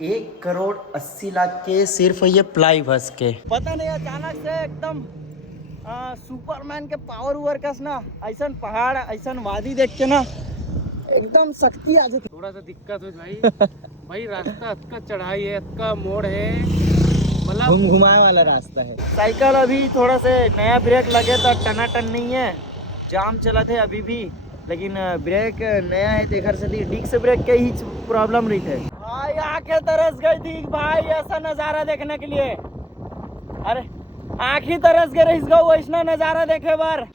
1,80,00,000 के सिर्फ ये प्लाई बस के। पता नहीं अचानक से एकदम सुपरमैन के पावर वर्कस ना ऐसा पहाड़ ऐसा वादी देख के ना एकदम शक्ति आ जाती। थोड़ा सा दिक्कत हो भाई भाई रास्ता अतका चढ़ाई है, अतका मोड़ है, मतलब घुमाए वाला रास्ता है। साइकिल अभी थोड़ा से नया ब्रेक लगे तो टनाटन नहीं है, जाम चला थे अभी भी, लेकिन ब्रेक नया है तो घर से डिस्क ब्रेक के ही प्रॉब्लम रही थे। भाई आंखें तरस गई थी भाई ऐसा नजारा देखने के लिए। अरे आंखें तरस गए रही वैसा नजारा देखे बार।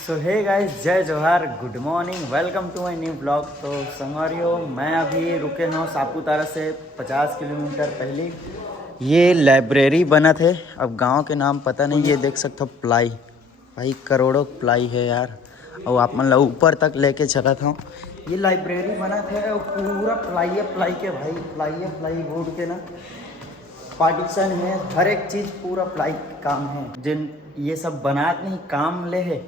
सो हे गाइस, जय जोहार, good morning, welcome to my new blog. तो संगवारियों, मैं अभी रुके हूँ सापुतारा से 50 किलोमीटर पहले। ये लाइब्रेरी बना थे, अब गांव के नाम पता नहीं। ये देख सकते हो प्लाई, भाई करोड़ों प्लाई है यार। और आप मतलब ऊपर तक लेके चला था। ये लाइब्रेरी बना थे और पूरा प्लाई के भाई, प्लाई बोर्ड के ना पार्टीशन है, हर एक चीज़ पूरा प्लाई काम है। जिन ये सब बनात नहीं काम ले है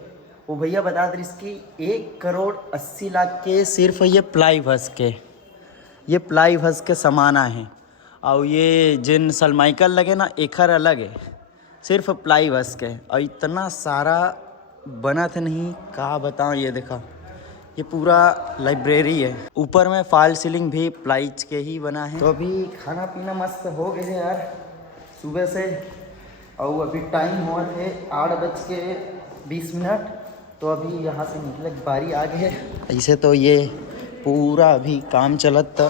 वो भैया बता दे इसकी 1,80,00,000 के सिर्फ ये प्लाई भस के, ये प्लाई भस के समाना है। और ये जिन सलमाइकल लगे ना एखर अलग है, सिर्फ प्लाई भस के। और इतना सारा बना थे नहीं कहा बताऊँ। ये देखा, ये पूरा लाइब्रेरी है, ऊपर में फॉल सीलिंग भी प्लाईज के ही बना है। तो अभी खाना पीना मस्त हो गए हैं यार सुबह से। और अभी टाइम हुआ थे 8:20। तो अभी यहाँ से निकले बारी आ गई है। ऐसे तो ये पूरा अभी काम चलत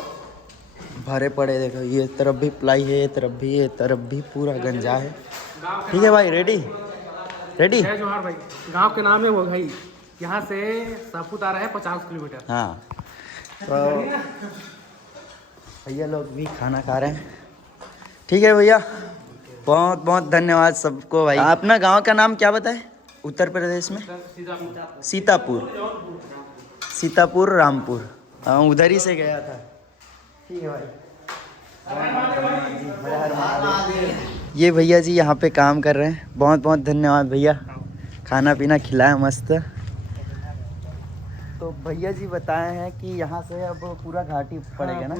भरे पड़े। देखो ये तरफ भी प्लाई है, ये तरफ भी पूरा गंजा है। ठीक है भाई, रेडी जय जोहार भाई। गांव के नाम है वो भाई, यहाँ से सापुतारा है 50 किलोमीटर। हाँ, तो भैया लोग भी खाना खा रहे हैं। ठीक है भैया, बहुत बहुत धन्यवाद सबको। भाई अपना गांव का नाम क्या बताए उत्तर प्रदेश में? सीतापुर रामपुर। हाँ, उधर ही से गया था। ठीक है भाई, ये भैया जी यहाँ पे काम कर रहे हैं। बहुत बहुत धन्यवाद भैया, खाना पीना खिलाया मस्त। तो भैया जी बताए हैं कि यहाँ से अब पूरा घाटी पड़ेगा ना?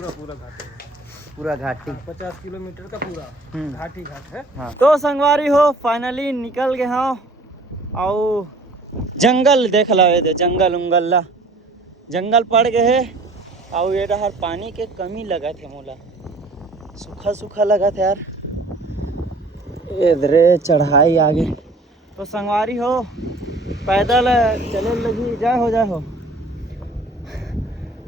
पूरा घाटी 50 किलोमीटर का पूरा घाटी घाट है। हाँ। तो संगवारी हो, फाइनली निकल गए हाँ। और जंगल देख ला, जंगल उंगल ला जंगल पड़ गए है। और ये हर पानी के कमी लगा थे, मोला सूखा लगा था यार। इधरे चढ़ाई आगे। तो संगवारी हो, पैदल चले लगी, जाए हो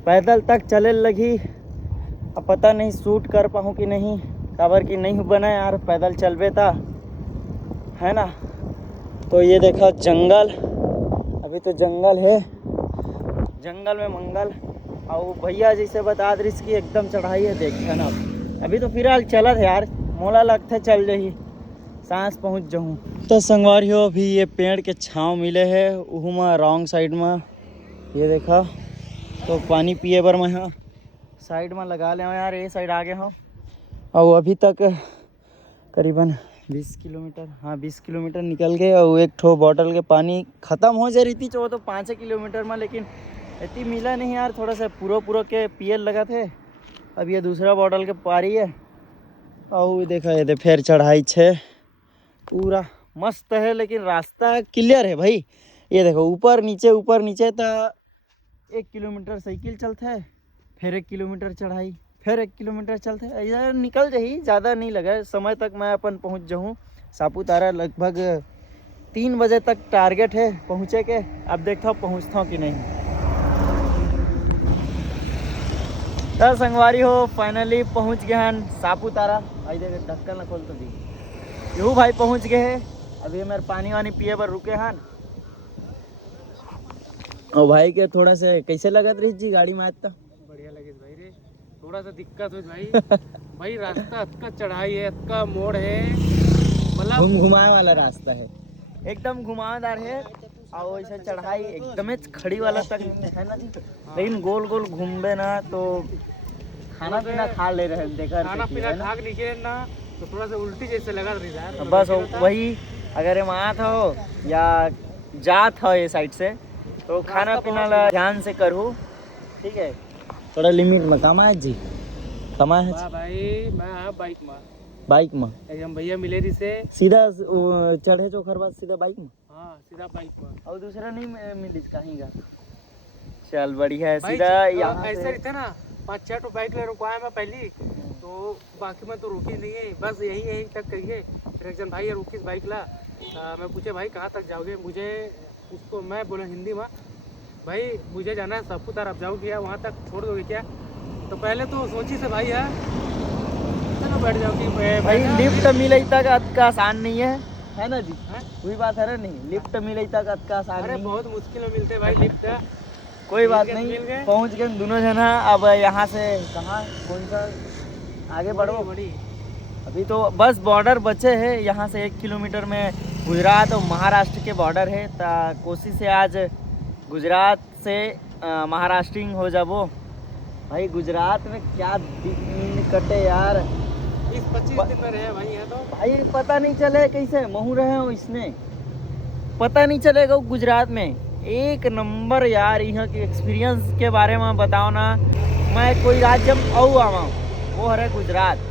पैदल तक चले लगी। अब पता नहीं शूट कर पाऊँ कि नहीं, काबर की नहीं बना यार, पैदल चलबे था है ना। तो ये देखा जंगल, अभी तो जंगल है, जंगल में मंगल। और भैया जैसे बता दे इसकी एकदम चढ़ाई है, देखा ना। अभी तो फिलहाल चलत है यार, मोला लगता चल रही सांस पहुंच जाऊँ। तो संगवारी हो, अभी ये पेड़ के छाँव मिले है वहाँ रॉन्ग साइड में। ये देखा, तो पानी पिए बर मैं यहाँ साइड में लगा ले यार, ये साइड आगे हूँ। और अभी तक करीबन 20 किलोमीटर, हाँ 20 किलोमीटर निकल गए। और एक ठो बॉटल के पानी ख़त्म हो जा रही थी तो 5 किलोमीटर में, लेकिन इतनी मिला नहीं यार, थोड़ा सा पूरा के पियल लगा थे। अब ये दूसरा बॉटल के पारी है। और देखा ये फिर चढ़ाई छे, पूरा मस्त है, लेकिन रास्ता क्लियर है भाई। ये देखो ऊपर नीचे तो 1 किलोमीटर साइकिल चलते है, फिर 1 किलोमीटर चढ़ाई, फिर 1 किलोमीटर चलते ऐसा निकल जाही। ज़्यादा नहीं लगा समय तक मैं अपन पहुंच जाऊँ सापुतारा। लगभग 3 बजे तक टारगेट है पहुँचे के। अब देखता हूँ पहुँचता हूँ कि नहीं। तो संगवारी हो, फाइनली पहुँच गए हैं सापुतारा। आई देख ढक्कन न खोल तो दी यूँ भाई, पहुँच गए हैं। अभी मेरे पानी वानी पिए पर रुके हैं। और भाई के थोड़ा से कैसे लगत रही जी गाड़ी में आज? तो बढ़िया लगे भाई रे, थोड़ा सा दिक्कत हो भाई भाई रास्ता अतका चढ़ाई है, अतका मोड़ है, मतलब घुमाए वाला रास्ता है, एकदम घुमावदार है। और वैसे चढ़ाई एकदम खड़ी वाला तक है ना जी, लेकिन गोल गोल घूमबे ना तो खाना पीना खा ले रहे हैं। देखा खाना पीना खा के नीचे ना तो थोड़ा सा उल्टी जैसे लगा रही यार। बस वही, अगर हम आत हो या जात हो ये साइड से तो खाना पीना ला ध्यान से करूँ। ठीक है, थोड़ा लिमिट में कमाए जी कमाए वाह भाई मैं आया बाइक में बाइक में एकदम भैया मिले रही से सीधा चढ़े चोखर बाद सीधा बाइक में हाँ सीधा बाइक में और दूसरा नहीं मिली कहीं का चल बढ़िया है भाई सीधा यहाँ ऐसा से रहता ना 5-6 तो बाइक ले रुकवाया मैं पहली तो बाकी में तो रुकी नहीं है बस यही यही तक करिए फिर एक जन भाई यार रुकी बाइक ला मैं पूछे भाई कहाँ तक जाओगे मुझे उसको मैं बोला हिंदी में भाई मुझे जाना है सापुतारा आप जाओगे क्या वहाँ तक छोड़ दोगे क्या तो पहले तो सोची से भाई है चलो बैठ जाओगी भाई लिफ्ट मिले तक अतका आसान नहीं है ना जी हाँ? वही बात है ना नहीं लिफ्ट मिले तक अतका आसान अरे नहीं बहुत मुश्किल में मिलते भाई लिफ्ट कोई बात मिल नहीं गए? पहुंच गए दोनों जना अब यहाँ से कहाँ कौन सा आगे बढ़ो बड़ी अभी तो बस बॉर्डर बचे हैं यहाँ से 1 किलोमीटर में गुजरात और महाराष्ट्र के बॉर्डर है कोशिश है आज गुजरात से महाराष्ट्रिंग हो जाबो भाई गुजरात में क्या दिन कटे यार 20-25 दिन में रहे भाई यहाँ तो भाई पता नहीं चले कैसे महू रहे हो इसने पता नहीं चलेगा गुजरात में एक नंबर यार यहाँ के एक्सपीरियंस के बारे में बताओ ना मैं कोई राज्य में आवा वो है गुजरात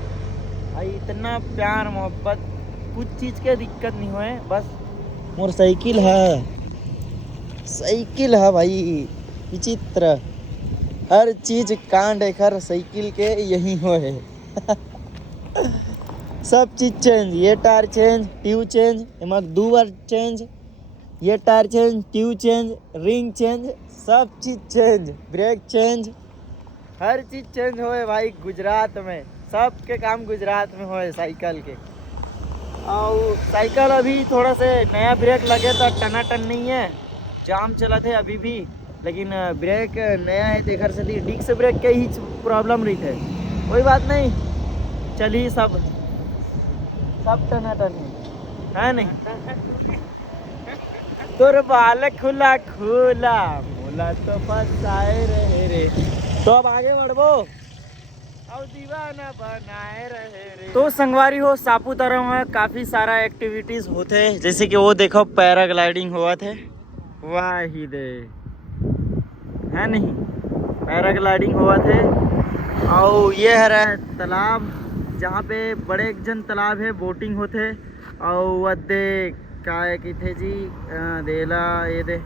भाई इतना प्यार मोहब्बत कुछ चीज़ के दिक्कत नहीं हुए बस मोर साइकिल है भाई विचित्र हर चीज कांड है साइकिल के यही हो है सब चीज चेंज ये टायर चेंज ट्यूब चेंज एमक 2 बार चेंज ये tyre change tube change ring change सब चीज चेंज ब्रेक चेंज हर चीज चेंज होए भाई गुजरात में सब के काम गुजरात में होए साइकिल के और साइकिल अभी थोड़ा से नया ब्रेक लगे तो टनाटन नहीं है जाम चला थे अभी भी लेकिन ब्रेक नया है देखर से डिस्क ब्रेक के ही प्रॉब्लम रही थे कोई बात नहीं चली सब टनाटन है नहीं तोर बाल खुला खुला मोला तो फसाए रहे रे तो अब आगे बढ़बो और दीवाना बनाए रहे रे तो संगवारी हो सापुतारा में काफी सारा एक्टिविटीज होते हैं जैसे कि वो देखो पैराग्लाइडिंग हुआ थे वाह ही दे है नहीं पैराग्लाइडिंग हुआ थे और ये है तालाब जहाँ पे बड़े एक जन तालाब है बोटिंग होते और वदे काय की थे जी देला ये दे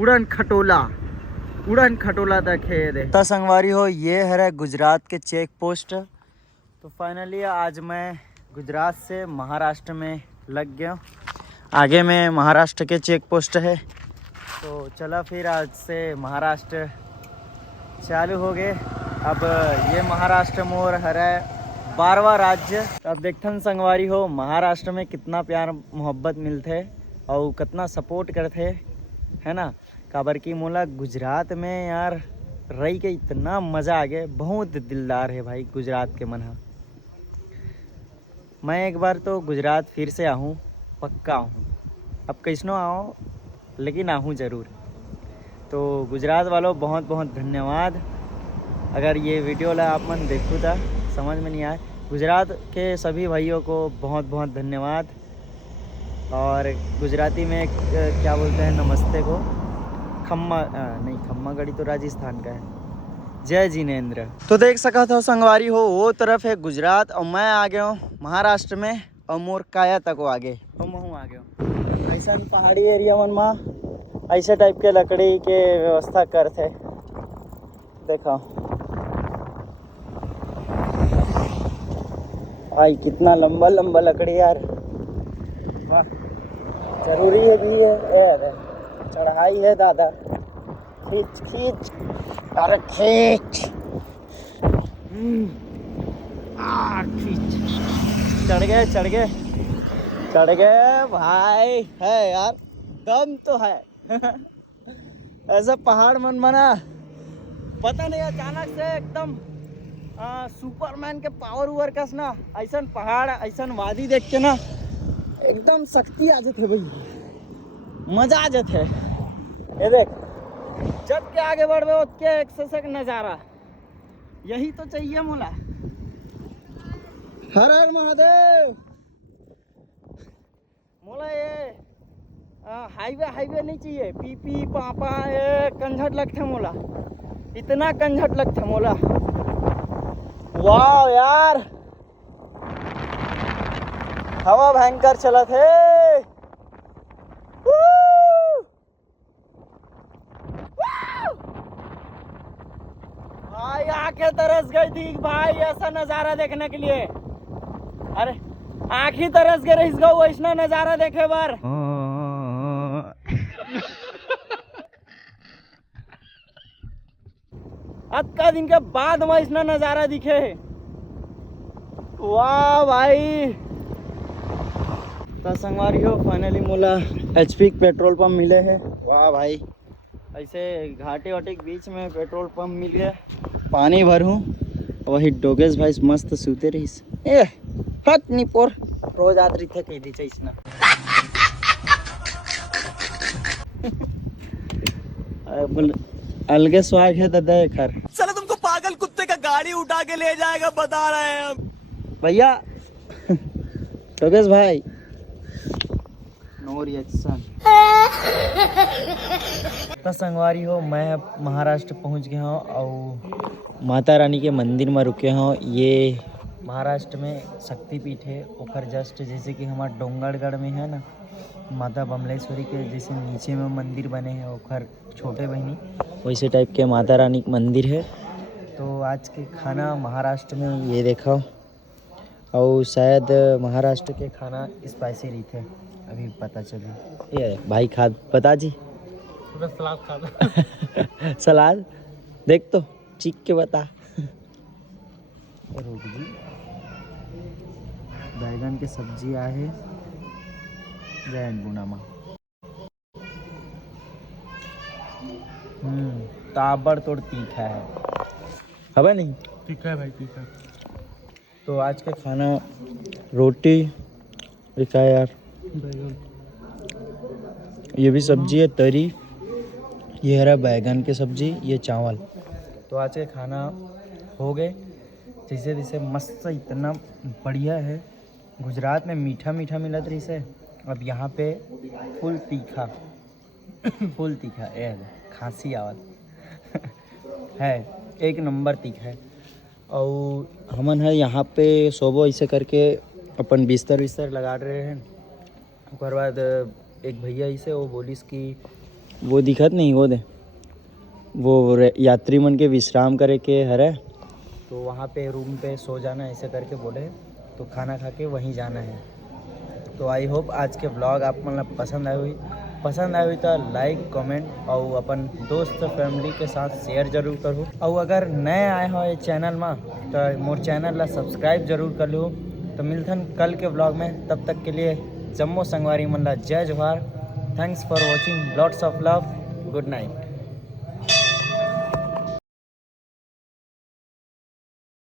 उड़न खटोला तक है दे तो संगवारी हो ये है गुजरात के चेक पोस्ट तो फाइनली आज मैं गुजरात से महाराष्ट्र में लग गया आगे में महाराष्ट्र के चेक पोस्ट है तो चला फिर आज से महाराष्ट्र चालू हो गए अब ये महाराष्ट्र मोर है 12वां राज्य अब देखथन संगवारी हो महाराष्ट्र में कितना प्यार मोहब्बत मिलते और कितना सपोर्ट करते है ना काबर की मोला गुजरात में यार रही के इतना मज़ा आ गया बहुत दिलदार है भाई गुजरात के मन मैं एक बार तो गुजरात फिर से आहूँ पक्का आहूँ अब कैसनो आओ लेकिन आहूँ ज़रूर तो गुजरात वालों बहुत बहुत धन्यवाद अगर ये वीडियो ला आप मन देखो था समझ में नहीं आए गुजरात के सभी भाइयों को बहुत बहुत धन्यवाद और गुजराती में क्या बोलते हैं नमस्ते को खम्मा गढ़ी तो राजस्थान का है जय जिनेंद्र तो देख सका था संगवारी हो वो तरफ है गुजरात और मैं आ गया हूँ महाराष्ट्र में और मोर काया तक आगे तो मैं आ गया हूँ ऐसा पहाड़ी एरिया मन में ऐसे टाइप के लकड़ी के व्यवस्था करते देखो भाई कितना लंबा लंबा लकड़ी यार वाह जरूरी है भी है चढ़ाई है दादा खींच खींच अरे खींच खींच चढ़ गए भाई है यार दम तो है ऐसा पहाड़ मन बना पता नहीं अचानक से एकदम सुपरमैन के पावर उवर कस ना ऐसा पहाड़ ऐसा वादी देख के ना एकदम शक्ति आ जाते भाई मजा आ जाते ये देख जब के आगे बढ़े उतके एक से नज़ारा यही तो चाहिए मोला हर हर महादेव मोला ये हाईवे नहीं चाहिए पी पापा ये कंझट लगते मोला इतना कंझट लगता मोला। वाह यार, हवा भयंकर चला थे। भाई आंखें तरस गई थी भाई ऐसा नजारा देखने के लिए। अरे आंखें तरस गए रही गो ऐसा नजारा देखे बार। अतका दिन के बाद में ऐसा नजारा दिखे। वाह भाई। तो संगवारी हो फाइनली मोला HP पेट्रोल पंप मिले है। वाह भाई, ऐसे घाटे वाटे के बीच में पेट्रोल पंप मिल गया। पानी भरूं वही डोगेश भाई मस्त सूते रहीस। ए हट निपोर रोज आत रही थे कह दी चाहिए ना। अलगे स्वाग है दादा खर। चलो तुमको पागल कुत्ते का गाड़ी उठा के ले जाएगा बता रहे हैं हम। भैया डोगेश भाई नो रिएक्शन। तो संगवारी हो मैं अब महाराष्ट्र पहुंच गया हूँ और माता रानी के मंदिर में रुके हूँ। ये महाराष्ट्र में शक्तिपीठ है ओखर जस्ट जैसे कि हमारा डोंगरगढ़ में है ना माता बमलेश्वरी के जैसे नीचे में मंदिर बने हैं ओखर छोटे बहनी वैसे टाइप के माता रानी का मंदिर है। तो आज के खाना महाराष्ट्र में ये देखो और शायद महाराष्ट्र के खाना स्पाइसी रही थे अभी पता चले। ये भाई खाद बता जी सलाद खा सलाद देख तो चीख के बता। रुक जी बैगन के सब्जी आहे जैन बुनामा ताबड़ तोड़ तीखा है हवा नहीं ठीक है भाई ठीक है। तो आज का खाना रोटी लिखा है यार, ये भी सब्जी है तरी, ये हरा बैगन की सब्जी, ये चावल। तो आज का खाना हो गए जैसे जैसे मस्त इतना बढ़िया है। गुजरात में मीठा मीठा मिला था इसे, अब यहाँ पे फुल तीखा फुल तीखा ये खांसी आवत है एक नंबर तीखा है। और हमन है यहाँ पे सोबो ऐसे करके अपन बिस्तर विस्तर लगा रहे हैं। उसके बाद एक भैया इसे वो बोलिस कि वो दिखत नहीं वो दे वो यात्री मन के विश्राम करे के हरे तो वहाँ पे रूम पे सो जाना ऐसे करके बोले, तो खाना खा के वहीं जाना है। तो आई होप आज के ब्लॉग आप मतलब पसंद आई हुई तो लाइक कमेंट और अपन दोस्त फैमिली के साथ शेयर जरूर करूँ। और अगर नए आए हो ये चैनल में तो मोर चैनल ला सब्सक्राइब जरूर कर लो। तो मिलथन कल के ब्लॉग में, तब तक के लिए जम्मू संगवारी मन ला जय जोहार। Thanks for watching, lots of love, good night.